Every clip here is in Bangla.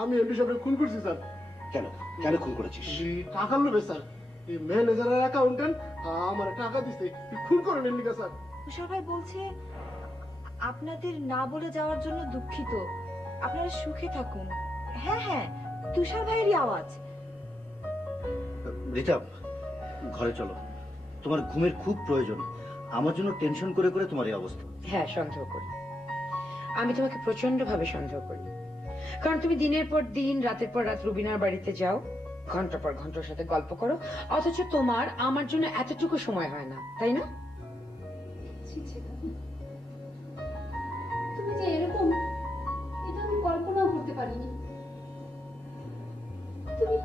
আমি এমপি সাহেবকে খুন করছি স্যার। কেন কেন খুন করেছিস? টাকার লোভে স্যার। এই ম্যানেজার আর অ্যাকাউন্টেন্ট আমার টাকা দিছে, খুন করে নেন লিখা স্যার। তুষার ভাই বলছে আপনাদের না বলে যাওয়ার জন্য দুঃখিত, আপনারা সুখে থাকুন। হ্যাঁ হ্যাঁ, তুষার ভাইয়েরই আওয়াজ। রিতা, ঘরে চলো, তোমার ঘুমের খুব প্রয়োজন। আমার জন্য টেনশন করে করে তোমার এই অবস্থা। হ্যাঁ, সন্দেহ করি, আমি তোমাকে প্রচন্ড ভাবে সন্দেহ করি। কারণ তুমি দিনের পর দিন, রাতের পর রাত রুবিনার বাড়িতে যাও, ঘন্টা পর ঘন্টার সাথে গল্প করো, অথচ তোমার আমার জন্য এতটুকু সময় হয় না, তাই না? তুমি যে এরকম, এটা আমি কল্পনাও করতে পারিনি। তুমি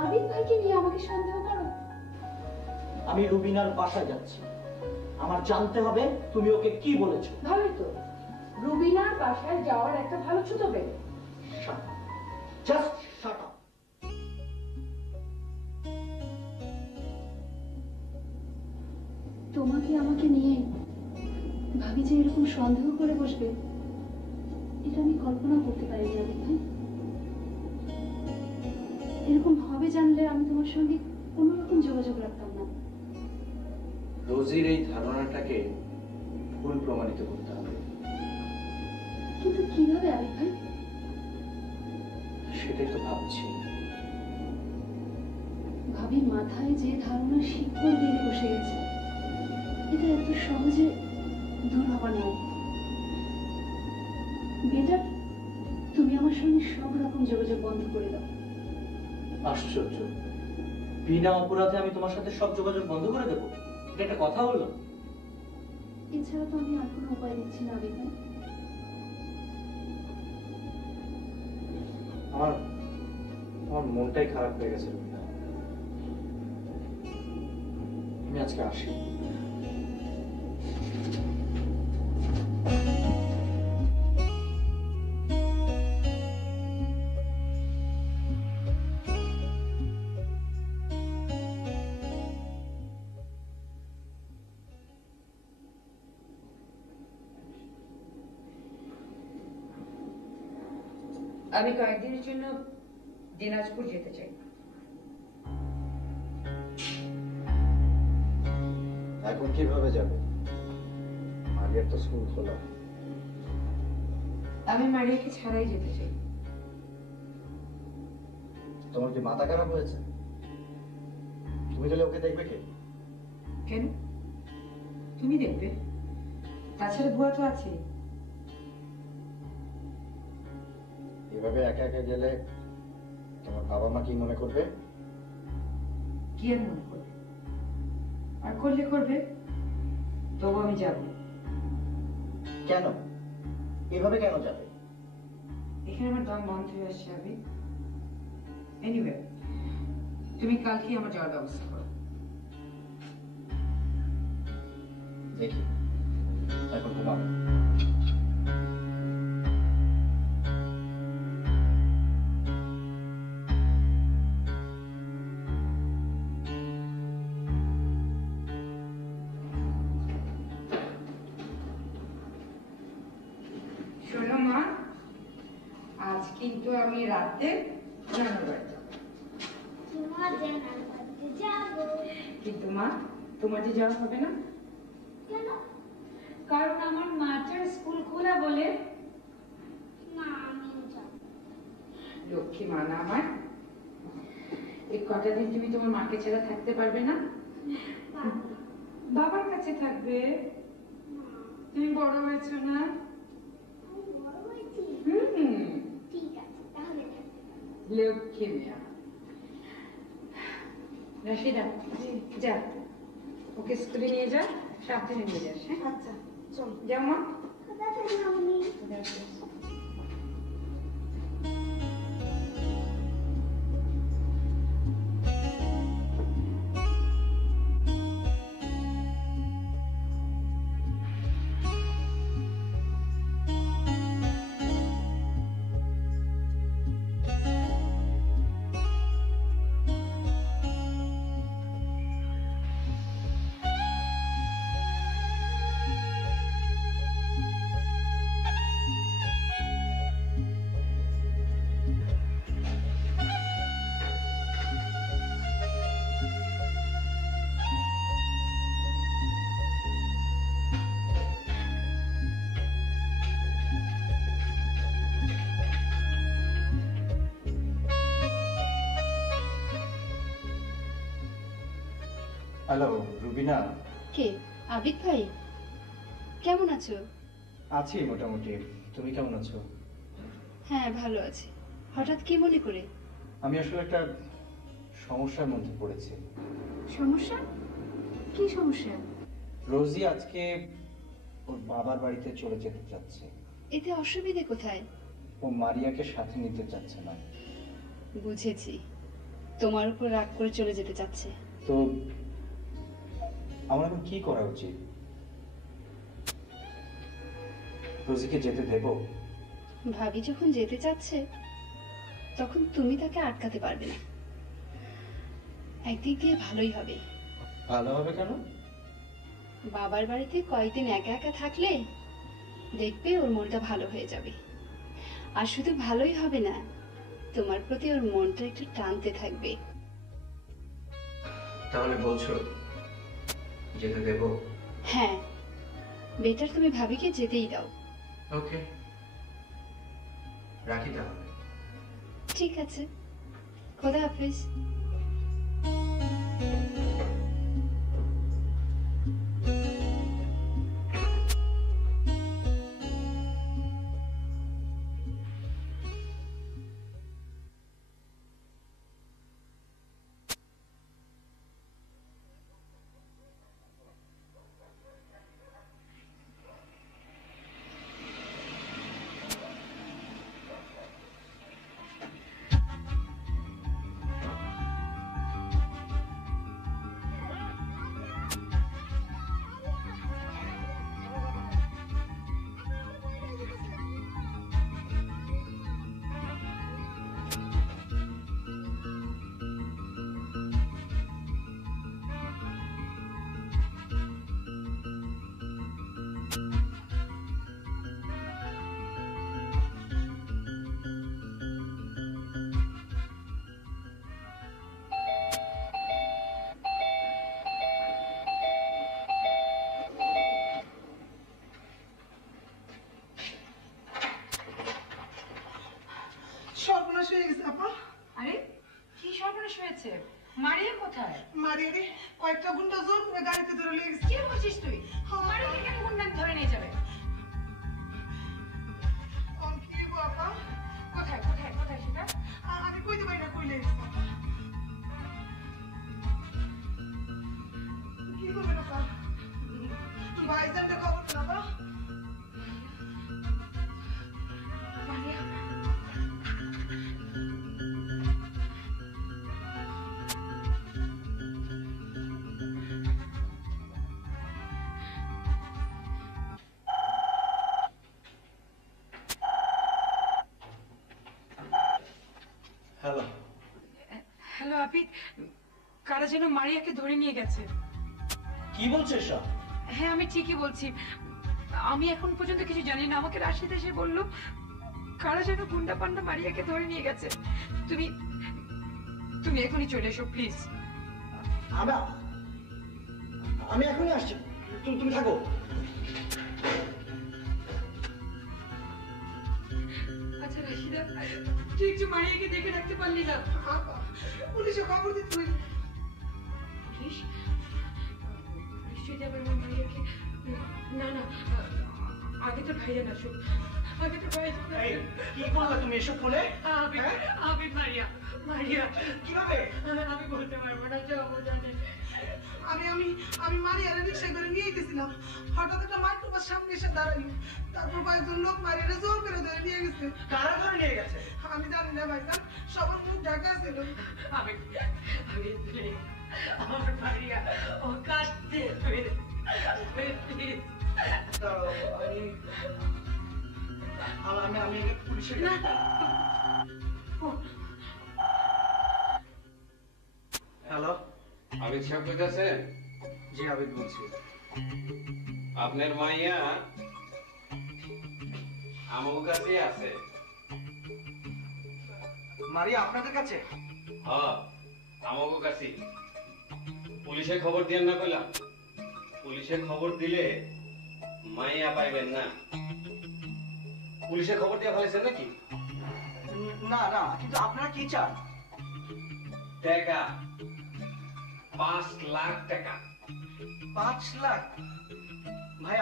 আবিদ ভাইকে নিয়ে আমাকে সন্দেহ করো? আমি রুবিনার বাসায় যাচ্ছি, আমার জানতে হবে তুমি ওকে কি বলেছো। ভালোই তো, রুবিনার বাসায় যাওয়ার একটা ভালো ছোট পেলে। Just shut up. তোমাকে আমাকে নিয়ে ভাবি যে এরকম সন্দেহ করে বসবে, এটা আমি কল্পনা করতে পারিনি আবিদ ভাই। এরকম হবে জানলে আমি তোমার সঙ্গে কোনো রকম যোগাযোগ রাখতাম না। রোজির এই ধারণাটাকে ভুল প্রমাণিত করতে হবে। কিন্তু কিভাবে আবিদ ভাই? সেটাই তো ভাবছি। ভাবির মাথায় যে ধারণা শিকড় দিয়ে বসে গেছে, এটা এত সহজে দূর হবার নয়। বেটার তুমি আমার সঙ্গে সব রকম যোগাযোগ বন্ধ করে দাও। আশ্চর্য, বিনা অপরাধে আমি তোমার সাথে সব যোগাযোগ বন্ধ করে দেবো? এটা একটা কথা হলো? এছাড়া তো আমি আর কোনো উপায় দেখছি না আবিদ ভাই। আমার আমার মনটাই খারাপ হয়ে গেছে রুবিনা। আমি আজকে আসি। আমি কয়েকদিনের জন্য দিনাজপুর যেতে চাই। এখন কিভাবে যাবে? আগের তো স্কুল খোলা। আমি মারিয়াকে ছাড়াই যেতে চাই। তোমার কি মাথা খারাপ হয়েছে? তুমি গেলে ওকে দেখবে কে? কেন? তুমি দেখবে, তাছাড়া বুয়া তো আছে। এভাবে একা একা গেলে তোমার বাবা মা কি মনে করবে? কি আর মনে করবে? আর করলে করবে, তবু আমি যাব। কেন? এভাবে কেন যাবে? এখানে আমার দম বন্ধ হয়ে আসছে। আমি এনিওয়ে, তুমি কালকেই আমার যাওয়ার ব্যবস্থা করো। দেখি, এখন ঘুমাবো। শোনো মা, আজ কিন্তু আমি রাতে নানুর বাড়ি যাবো। কিন্তু মা, তোমার যে যাওয়া হবে না। কেন? কারণ আমার মাটার স্কুল খোলা বলে। না, আমিও যাব। লক্ষ্মী মা না আমার, এই কটা দিন তুমি তোমার মাকে ছাড়া থাকতে পারবে না? বাবার কাছে থাকবে। তুমি বড় হয়েছো না? ঠিক আছে, তাহলে লক্ষ্মী মিয়া। রাশিদা, যা ওকে স্কুলে নিয়ে যা, সাবধানে নিয়ে যাস। হ্যাঁ, আচ্ছা চল, যাও মা। হ্যালো রুবিনা। কে? আবিদ ভাই, কেমন আছো? আছি মোটামুটি, তুমি কেমন আছো? হ্যাঁ ভালো আছি। হঠাৎ কি মনে করে? আমি আসলে একটা সমস্যার মধ্যে পড়েছি। সমস্যা? কি সমস্যা? রোজি আজকে ওর বাবার বাড়িতে চলে যেতে চাচ্ছে। এতে অসুবিধে কোথায়? ও মারিয়াকে সাথে নিতে চাচ্ছে না। বুঝেছি, তোমার উপর রাগ করে চলে যেতে চাচ্ছে। তো আমার এখন কি করা উচিত? রোজিকে যেতে দেব? ভাবি যখন যেতে চাচ্ছে তখন তুমি তাকে আটকাতে পারবে না। একদিক দিয়ে ভালোই হবে। ভালো হবে কেন? বাবার বাড়িতে কয়েকদিন একা একা থাকলে দেখবে ওর মনটা ভালো হয়ে যাবে। আর শুধু ভালোই হবে না, তোমার প্রতি ওর মনটা একটু টানতে থাকবে। তাহলে বলছো যেতে দেব? হ্যাঁ, বেটার তুমি ভাবিকে যেতেই দাও। ওকে, রাখি তাহলে। ঠিক আছে, খোদা হাফেজ। সর্বনাশ হয়ে গেছে আপা। আরে কি সর্বনাশ হয়েছে? মারিয়া কোথায়? মারিয়ারে কয়েকটা গুন্ডা জোর করে গাড়িতে ধরে নিয়ে গেছে। কি বলছিস তুই? মারিয়াকে কেন গুন্ডা ধরে নিয়ে যাবে? কি গো আপা? কোথায় কোথায় কোথায় সেটা? আমি কইতে পারি না, কইলে গেছে। কি করবেন আপা? ভাইজানকে খবর দেন আপা। মারিয়া হ্যালো। হ্যালো আবিদ, কারা যেন মারিয়াকে ধরে নিয়ে গেছে। কি বলছো এসব? হ্যাঁ আমি ঠিকই বলছি। আমি এখন পর্যন্ত কিছু জানি না। আমাকে রাশিদ এসে বললো কারা যেন গুন্ডা পান্ডা মারিয়াকে ধরে নিয়ে গেছে। তুমি তুমি এখনই চলে এসো প্লিজ। আমি এখনই আসছি, তুমি থাকো। আচ্ছা রাশিদা, তুই একটু মারিয়াকে দেখে রাখতে পারলি না? আপা, পুলিশে খবর দিতে হইল। পুলিশ? নিশ্চয়ই যাবে মারিয়াকে। না না, আগে তো ভাইজান আসুক। আগে তো ভাইজান। কি করলে তুমি এসব বলে? আবিদ, আবিদ মারিয়া, মারিয়া কিভাবে? আমি বলতে পারবো না, যাবো জানি। আমি মারিয়ারে রিক্সায় করে নিয়ে গেছিলাম। হঠাৎ একটা মাইক্রোবাস সামনে এসে দাঁড়াইলো। তারপর কয়েকজন লোক মারিয়ারে জোর করে ধরে নিয়ে গেছে। কারা ধরে নিয়ে গেছে? আমি জানি না ভাইজান, সবার মুখ ঢাকা ছিল। আবিদ, আবিদ প্লিজ, আমার মারিয়া ও কাঁদছে, প্লিজ। আমি পুলিশে হ্যালো। আবিদ সাহেব কইতাছেন? জি আবিদ বলছি। আপনার মাইয়া আমার কাছে আছে। মারিয়া আপনাদের কাছে? হ্যাঁ, আমার কাছে। পুলিশে খবর দিয়েন না কইলাম। পুলিশে খবর দিলে মাইয়া পাইবেন না। পুলিশে খবর দিয়ে ফেলেছেন নাকি? না না, কিন্তু আপনারা কি চান? টাকা। 5 লাখ টাকা। 5 লাখ? ভাই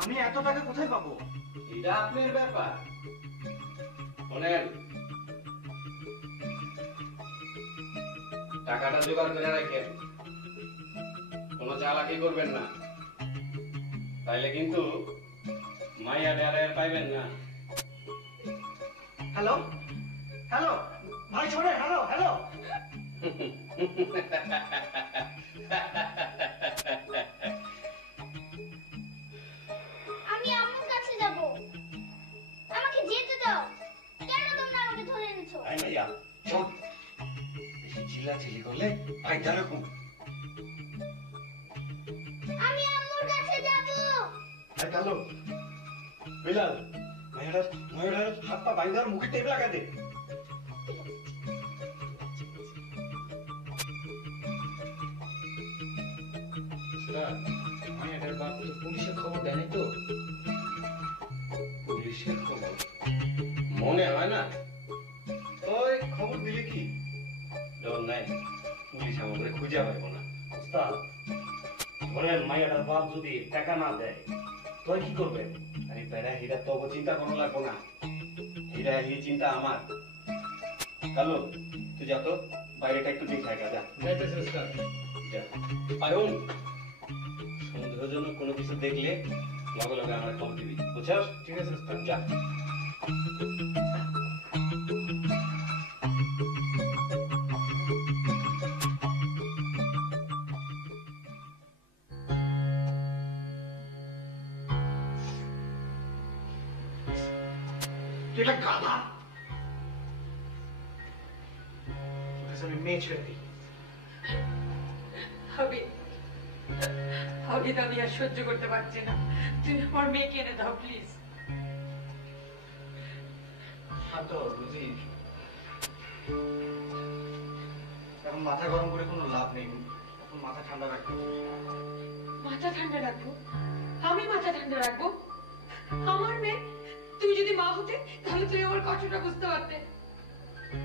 আমি এত টাকা কোথায় পাবো? এটা আপনার ব্যাপার। শোনেন, টাকাটা জোগাড় করে রাখেন, কোনো চালাকি করবেন না, তাইলে কিন্তু মাইয়া ডারে পাইবেন না। হ্যালো হ্যালো ভাই, শোনে, হ্যালো হ্যালো। আমি আম্মুর কাছে যাব, আমাকে যেতে দাও। কেন তোমরা আমাকে ধরে এনেছো? আই মাইয়া চল, বেশি চিল্লাচিল্লি করলে ফাইদা রাখুন। আমি আম্মুর কাছে যাব। হ্যালো বিলাল, মায়ের হাত পা বাইন্দার মুখে টেপ লাগা দে। মায়ের বাপ তো পুলিশের খবর দেয়নি তো? পুলিশের খবর মনে হয় না। ওই খবর দিলে কি? ডর নাই, পুলিশ আমাদের খুঁজে পাইব না। ওস্তাদ, ধরেন মাইয়াটার বাপ যদি টাকা না দেয় তুই কি করবেন? আরে বেড়া, হিরা তো চিন্তা কোনো লাগবো না, হিরা হি চিন্তা আমার। কালো তুই যা তো, বাইরেটা একটু দেখে যা। যাইতেছে ওস্তাদ। যা আয়ুন, সন্দেহজনক কোনো কিছু দেখলে লগে লগে আমার খবর দিবি, বুঝছস? ঠিক আছে ওস্তাদ। যা। তুই একটা গাধা। আমি মেয়ে ছেড়ে দিই। আমি আর সহ্য করতে পারছি না, তুমি আমার মেয়েকে এনে দাও প্লিজ। রুজি, এখন মাথা গরম করে কোনো লাভ নেই, এখন মাথা ঠান্ডা রাখতে। মাথা ঠান্ডা রাখবো? আমি মাথা ঠান্ডা রাখবো? আমার মেয়ে, তুই যদি মা হতে তাহলে তুই আমার কষ্টটা বুঝতে পারতে।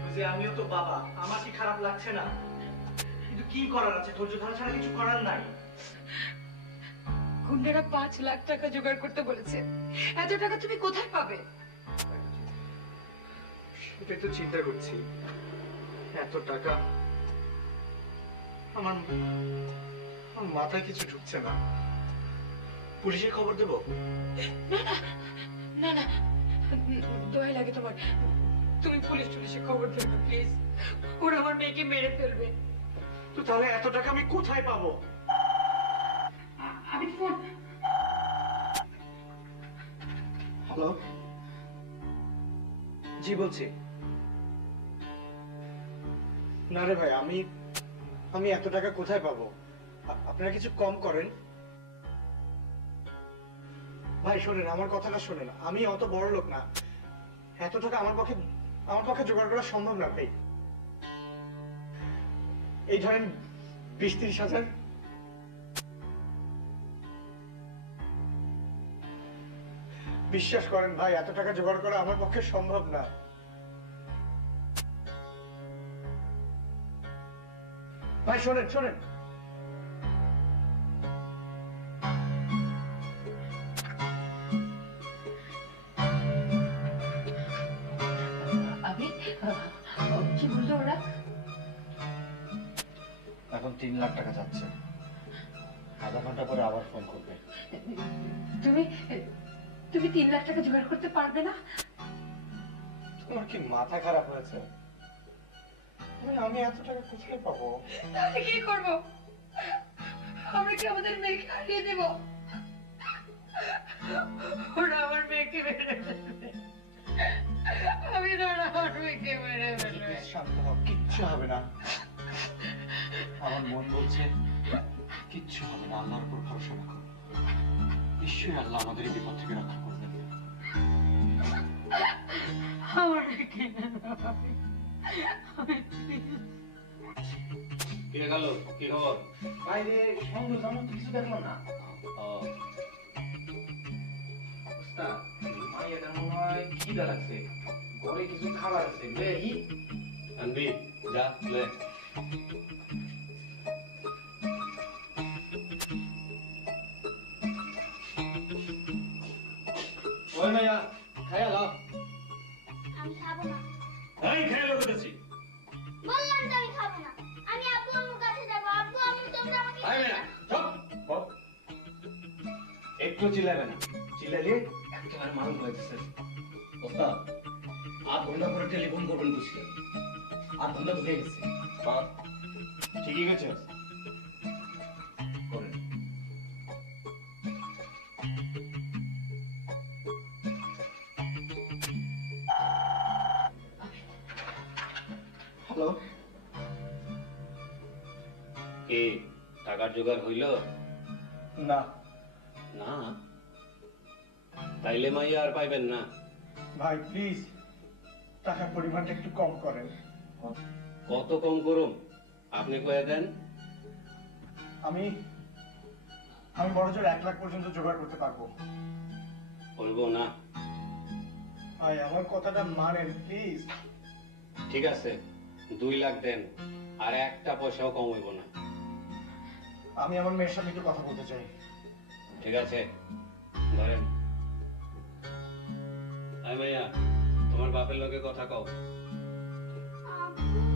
রুজি, আমিও তো বাবা, আমার কি খারাপ লাগছে না? কিন্তু কি করার আছে, ধৈর্য ধরা ছাড়া কিছু করার নাই। গুন্ডারা 5 লাখ টাকা জোগাড় করতে বলেছে, এত টাকা তুমি কোথায় পাবে? সেটাই তো চিন্তা করছি, এত টাকা আমার মাথায় কিছু ঢুকছে না। পুলিশে খবর দেবো? না না, দয়া লাগে তোমার, তুমি পুলিশে খবর দেবে না প্লিজ, ওরা আমার মেয়েকে মেরে ফেলবে। তো তাহলে এত টাকা আমি কোথায় পাবো? আমি ফোন। হ্যালো, জি বলছি। না রে ভাই, আমি এত টাকা কোথায় পাবো? আপনারা কিছু কম করেন ভাই। শোনেন, আমার কথাটা শোনেন, আমি অত বড় লোক না, এত টাকা আমার পক্ষে জোগাড় করা সম্ভব না ভাই। এই ধরেন 20-30 হাজার। বিশ্বাস করেন ভাই, এত টাকা জোগাড় করা আমার পক্ষে সম্ভব না। ভাই শোনেন, কি বললো ওরা? এখন 3 লাখ টাকা যাচ্ছে, আধা ঘন্টা পরে আবার ফোন করবে। তুমি 3 লাখ টাকা জোগাড় করতে পারবে না? তোমার কি মাথা খারাপ হয়েছে? আমি এত টাকা কোথায় পাবো? তাহলে কি করবো? আমরা কি আমাদের মেয়েকে হারিয়ে দেবো? ওরা আমার মেয়েকে মেরে ফেলবে। আমি ওরা আমার মেয়েকে মেরে ফেলবে। শান্ত হও, কিচ্ছু হবে না। আমার মন বলছে কিচ্ছু হবে না, আল্লাহর উপর ভরসা রাখো। নিশ্চয়ই আল্লাহ আমাদের এই বিপদ থেকে রক্ষা করবেন। আমার মেয়েকে কে গেল? কি খবর? বাইরে সঙ্গে জানো তো কিছু দেখলাম না। ওস্তাদ, মাইয়াটার মনে হয় খিদা লাগছে, ঘরে কিছু খাবার আছে, লে ই আনবি, যা লে। আমি খাবো না। এই খেয়ে লোকেছি বললাম তো আমি খাবো না। আমি আব্বু আম্মুর কাছে যাবো। আব্বু আম্মু তোমরা আমাকে আয় না চুপ বল একটু চিল্লাবে না চিল্লালে একেবারে মালুম হয়ে যাচ্ছে ওস্তাদ আধ ঘন্টা করে টেলিফোন করবেন বুঝলেন, আধ ঘন্টা তো হয়ে গেছে। ঠিকই গেছে করেন। হ্যালো, কি টাকার জোগাড় হইল? না না তাইলে মাইয়া আর পাইবেন না। ভাই প্লিজ টাকার পরিমাণটা একটু কম করেন। কত কম করুম আপনি কয়ে দেন। আমি বড় জোর 1 লাখ পর্যন্ত জোগাড় করতে পারবো। বলবো না। ভাই আমার কথাটা মানেন প্লিজ। ঠিক আছে 2 লাখ দেন, আর একটা পয়সাও কম হইব না। আমি আমার মেয়ের সাথে একটু কথা বলতে চাই। ঠিক আছে ধরেন। আয় মাইয়া তোমার বাপের লগে কথা কও। আব্বু